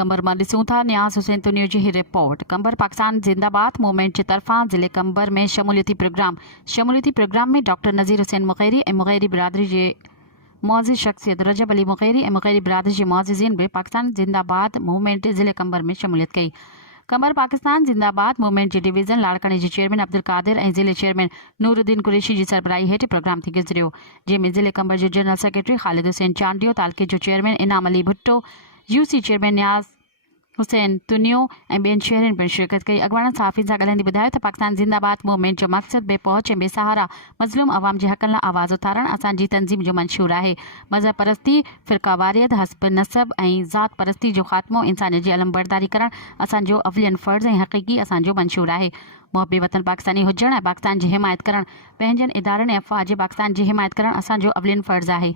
कंबर मां ॾिसूं था न्याज़ हुसैन तुनियो जी ही रिपोर्ट। कंबर पाकिस्तान जिंदाबाद मूवमेंट की तरफां ज़िले कंबर में शमूलियती प्रोग्राम में डॉक्टर नज़ीर हुसैन मुग़ैरी ऐं मुग़ैरी बिरादरी जे मुअज़्ज़िज़ शख्सियत रजब अली मुग़ैरी ऐं मुग़ैरी बिरादरी जे मुअज़्ज़िज़ीन भी पाकिस्तान जिंदाबाद मूवमेंट ज़िले कंबर में शमूलियत कई। कंबर पाकिस्तान जिंदाबाद मूवमेंट जे डिवीज़न लाड़कानी जे चेयरमैन अब्दुल कादिर ऐं ज़िले चेयरमैन नूरुद्दीन कुरैशी जी सरबराही हेठि प्रोग्राम थी गुज़रियो, जंहिंमें ज़िले कंबर जो जनरल सेक्रेटरी ख़ालिद हुसैन चांडियो, तालके जो चेयरमैन इनाम अली भुट्टो, यूसी चेयरमैन न्याज़ हुसैन तुनियो ऐं ॿियनि शहरनि पिणु शिरकत कई। अॻवाननि सहाफ़ियुनि सां ॻाल्हाईंदे ॿुधायो त पाकिस्तान जिंदाबाद मूवमेंट जो मक़सदु बेपहुच ऐं बेसहारा मज़लूम अवाम जे हक़नि लाइ आवाज़ उथारणु असांजी तंज़ीम जो मंशूर आहे। मज़हब परस्ती, फ़िरक़ावारियत, हस्ब नसब ऐं ज़ात परस्ती जो ख़ात्मो, इंसानियत जी अलमबरदारी करणु असांजो अवलियन फ़र्ज़ ऐं हक़ीक़ी असांजो मंशूर आहे। मुहबे वतन पाकिस्तानी हुजणु ऐं पाकिस्तान जी हिमायत करणु, पंहिंजनि इदारनि ऐं अफ़वाह जे पाकिस्तान जी हिमायत करणु असांजो अवलियन फ़र्ज़ आहे।